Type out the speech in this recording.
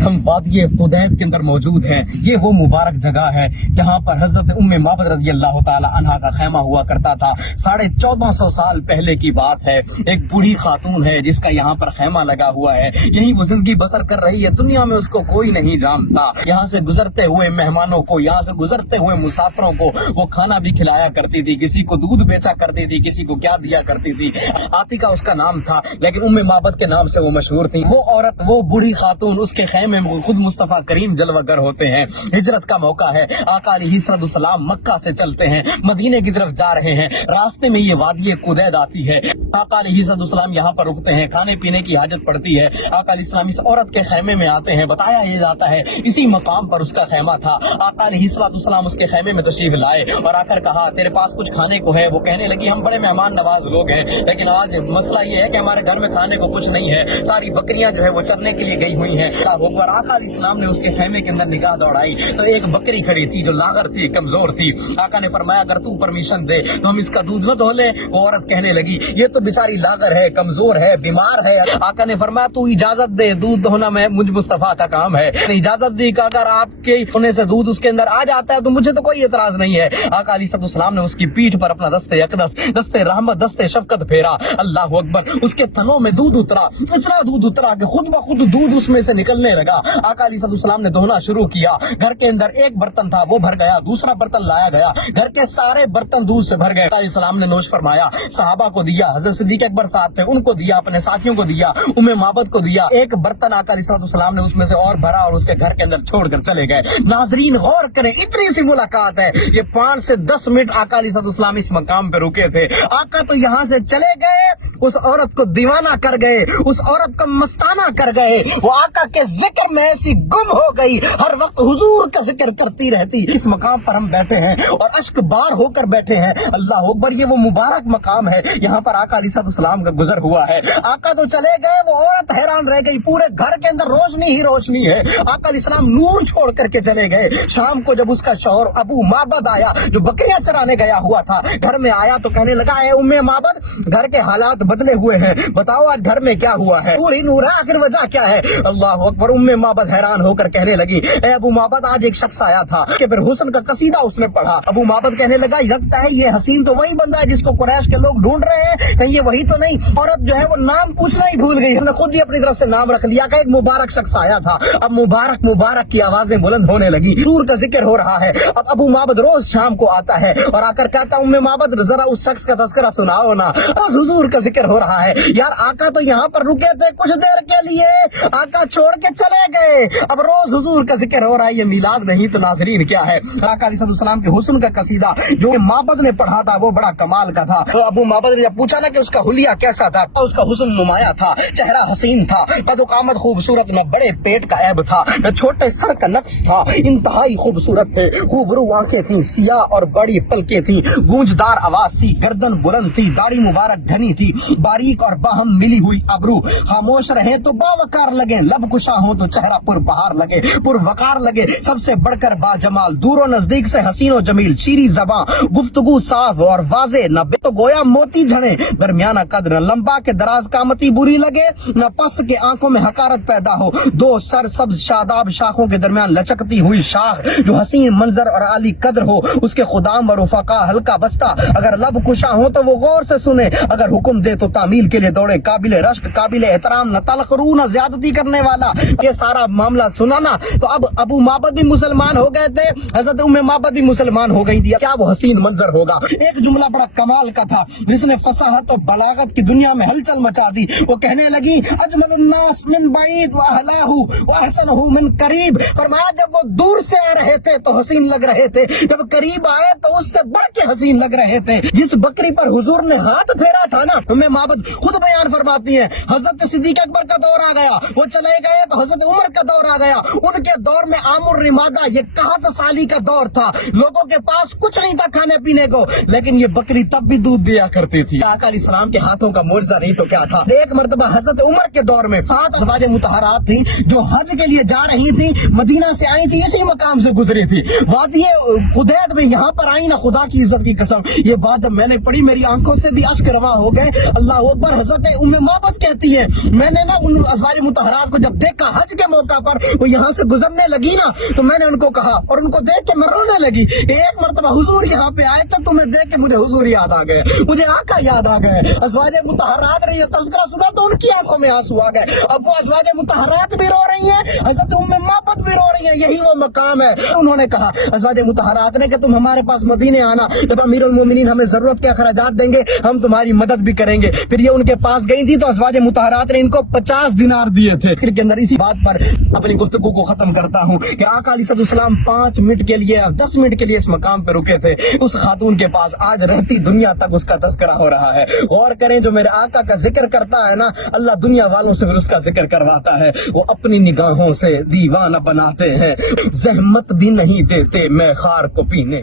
हम वादी कुदैत के अंदर मौजूद हैं। ये वो मुबारक जगह है जहाँ पर हजरत उम्मे माबद रज़ी अल्लाह ताला अन्हा का खैमा हुआ करता था। 1450 साल पहले की बात है। एक बूढ़ी खातून है जिसका यहाँ पर खैमा लगा हुआ है, यही वो जिंदगी बसर कर रही है। दुनिया में उसको कोई नहीं जानता। यहाँ से गुजरते हुए मेहमानों को, यहाँ से गुजरते हुए मुसाफिरों को वो खाना भी खिलाया करती थी, किसी को दूध बेचा करती थी, किसी को क्या दिया करती थी। आतिका उसका नाम था, लेकिन उम्मे माबद के नाम से वो मशहूर थी। वो औरत, वो बूढ़ी खातून, उसके खैमे में खुद मुस्तफा करीम जलवागर होते हैं। हिजरत का मौका है, आका अलैहिस्सलाम मक्का से चलते हैं, मदीने की तरफ जा रहे हैं। रास्ते में ये वादी कुदैद आती है। आका अलैहिस्सलाम यहाँ पर रुकते हैं, खाने पीने की हाजत पड़ती है। आका अलैहिस्सलाम इस औरत के खैमे में आते हैं। बताया ये जाता है इसी मकाम पर उसका खैमा था। आका अलैहिस्सलाम उसके खैमे में तशरीफ लाए और आकर कहा, तेरे पास कुछ खाने को है? वो कहने लगी, हम बड़े मेहमान नवाज लोग हैं, लेकिन आज मसला ये है कि हमारे घर में खाने को कुछ नहीं है। सारी बकरियां जो है वो चरने के लिए गई हुई हैं। आका अलैहिस्सलाम ने उसके खैमे के अंदर निगाह दौड़ाई तो एक बकरी खड़ी थी जो लागर थी, कमजोर थी। आका ने फरमाया, अगर तू परमिशन दे तो हम इसका दूध न धो लें। वो औरत कहने लगी, ये तो बेचारी लागर है, कमजोर है, बीमार है। आका ने फरमाया, तू इजाजत दे, दूध धोना मैं मुझ मुस्तफा का काम है। इजाजत दी कि अगर आपके होने से दूध उसके अंदर आ जाता है तो मुझे तो कोई एतराज नहीं है। आका अलैहिस्सलाम ने उसकी पीठ पर अपना दस्ते अक़दस, दस्ते रहमत, दस्ते शफकत फेरा। अल्लाह अकबर। उसके थनों में दूध उतरा, इतना दूध उतरा कि खुद ब खुद दूध उसमें से निकलने लगा। आका अलैहिस्सलाम ने धोना शुरू किया। घर के अंदर एक बर्तन था, वो भर गया, दूसरा बर्तन लाया गया, घर के सारे बर्तन दूध से भर गए। अलैहिस्सलाम ने नोश फरमाया, सहाबा को दिया, हज़रत सिद्दीक़ अकबर साहब थे उनको दिया, अपने साथियों को दिया, उम्मे माबद को दिया। एक बर्तन आका अलैहिस्सलाम ने उसमें से और भरा और उसके घर के अंदर छोड़कर चले गए। नाजरीन गौर करें, इतनी सी मुलाकात है। ये 5 से 10 मिनट आका अलैहिस्सलाम इस मकाम पे रुके थे। आका तो यहाँ से चले गए, उस औरत को दीवाना कर गए, उस औरत को मस्ताना कर गए। वो आका के जिक्र में ऐसी गुम हो गई, हर वक्त हुजूर का जिक्र करती रहती। इस मकाम पर हम बैठे हैं और अश्क बार होकर बैठे हैं। अल्लाह अकबर। ये वो मुबारक मकाम है, यहाँ पर आका अलैहिस्सलाम का गुजर हुआ है। आका तो चले गए, वो औरत हैरान रह गई। पूरे घर के अंदर रोशनी ही रोशनी है। आका अलैहिस्सलाम नूर छोड़ करके चले गए। शाम को जब उसका शौहर अबू माबद आया, जो बकरियां चराने गया हुआ था, घर में आया तो कहने लगा, है उम्मे माबद, घर के हालात बदले हुए हैं, बताओ आज घर में क्या हुआ है? नूर ही नूर है, आखिर वजह क्या है? अल्लाह अकबर। उम्मे माबद हैरान होकर कहने लगी, ए अबू माबद, आज एक शख्स आया था कि फिर हुस्न का कसीदा उसने पढ़ा। अबू माबद कहने लगा, लगता है ये हसीन तो वही बंदा है जिसको कुरैश के लोग ढूंढ रहे हैं, कहीं ये वही तो नहीं? औरत जो है वो नाम पूछना ही भूल गई, उसने खुद ही अपनी तरफ से नाम रख लिया कि एक मुबारक शख्स आया था। अब मुबारक मुबारक की आवाजें बुलंद होने लगी, नूर का जिक्र हो रहा है। अब अबू माबद रोज शाम को आता है और आकर कहता, उम्मे माबद जरा उस शख्स का तज़किरा सुनाओ ना, रोज हुजूर का जिक्र हो रहा है। यार आका तो यहाँ पर रुके थे कुछ देर के लिए, आका छोड़ के चले गए, अब रोज हुजूर का जिक्र हो रहा है। ये मिलाद नहीं तो नाजरीन क्या है? आका अलैहिस्सलाम के हुस्न का कसीदा जो माबद ने पढ़ा था वो बड़ा कमाल का था। तो अबू माबद ने पूछा ना कि उसका हुलिया कैसा था, तो उसका हुस्न नुमाया था, चेहरा हसीन था, कद-ओ-कामत खूबसूरत, न बड़े पेट का ऐब था, न छोटे सर का नक्श था, इंतहाई खूबसूरत थे, खूबरू आंखें थी, सियाह और बड़ी पलकें थी, गूंजदार आवाज थी, गर्दन बुलंद थी, दाढ़ी मुबारक घनी थी, बारीक और बाहम मिली हुई अबरू, खामोश रहे तो बावकार लगे, लब कुशा हो तो चेहरा पुरबहार लगे, पुरवकार लगे, सबसे बढ़कर बाजमाल, दूर नजदीक से हसीनो जमील, शीरी ज़बां, गुफ्तगू साफ और वाजे, न तो गोया मोती झड़े, दरमियाना कद, न लंबा के दराज कामती बुरी लगे, न पस्त के आंखों में हकारत पैदा हो, दो सर सब्ज शादाब शाखों के दरमियान लचकती हुई शाख, जो हसीन मंजर और आली कदर हो, उसके खुदाम और उफाका हल्का बस्ता, अगर लब कुशा हो तो वो गौर से सुने, अगर हुक्म दे तो तामील के लिए दौड़े, काबिल रश्क, काबिल एहतराम, न तलख रू, न ज्यादती करने वाला। ये सारा मामला सुना ना, तो अब अबू माबद भी मुसलमान हो गए थे, हजरत उम्मे माबद भी मुसलमान हो गई थी। क्या वो हसीन मंजर होगा? एक जुमला बड़ा कमाल का था जिसने फसाहत और बलागत की दुनिया में हलचल मचा दी। वो कहने लगी, अजमलुन्नास मिन बईद व अहलाहु व अहसनुहु मिन करीब। फरमाया जब वो दूर से आ रहे थे तो हसीन लग रहे थे, जब करीब आए तो उससे बढ़ के हसीन लग रहे थे। जिस बकरी पर हुजूर ने हाथ फेरा था ना, उम्मे माबद खुद बयान फरमाती है, हजरत सिद्दीक़ अकबर का दौर आ गया, वो चले गए तो हजरत उमर का दौर आ गया। उनके दौर में आमुर रिमादा, ये कहत साली का दौर था, लोगों के पास कुछ नहीं था खाने पीने को, लेकिन ये बकरी तब भी दूध दिया करती थी। आका अलैहिस्सलाम के हाथों का मोर्जा नहीं तो क्या था। एक मर्तबा हजरत उमर के दौर में 5 अज़वाज मुतहरात थी जो हज के लिए जा रही थी, मदीना से आई थी, इसी मकाम से गुजरी थी, वादी खुदैद में यहाँ पर आई ना, खुदा की इज्जत की कसम, ये बात जब मैंने पढ़ी मेरी आंखों से भी अश्क रवा हो गए। अल्लाह अकबर। हजरत उम्मे माबद कहती है, मैंने ना उन अज़वाज मुतहरात को जब देखा हज حج کے موقع پر وہ یہاں سے گزرنے لگی نا تو میں نے ان کو کہا اور ان کو دیکھ کے میں رونے لگی. ایک مرتبہ حضور یہاں پہ آئے تو تمہیں دیکھ کے مجھے حضور یاد آ گئے, مجھے آقا یاد آ گئے. ازواج مطہرات رہی ہے تذکرہ سنا تو ان کی آنکھوں میں آنسو آ گئے. اب وہ ازواج مطہرات بھی رو رہی ہیں, حضرت ام مابد بھی رو رہی ہیں, یہی وہ مقام ہے. انہوں نے کہا ازواج مطہرات نے کہ تم ہمارے پاس مدینے آنا, جب امیر المومنین ہمیں ضرورت کے اخراجات دیں گے ہم تمہاری مدد بھی کریں گے. پھر یہ ان کے پاس گئی تھی تو ازواج مطہرات نے ان کو 50 دینار دیے تھے. پھر کے اندر اسی بات پر اپنی گفتگو کو ختم کرتا ہوں کہ آقا علیہ السلام 5 منٹ کے لیے 10 منٹ کے لیے اس مقام پہ رکے تھے. اس خاتون کے پاس آج رہتی دنیا تک اس کا تذکرہ ہو رہا ہے. غور کریں, جو میرے آقا کا ذکر کرتا ہے نا, اللہ دنیا والوں سے پھر اس کا ذکر کرواتا ہے. وہ اپنی نگاہوں سے دیوانہ بناتے ہیں, زحمت بھی نہیں دیتے میں خار کو پینے.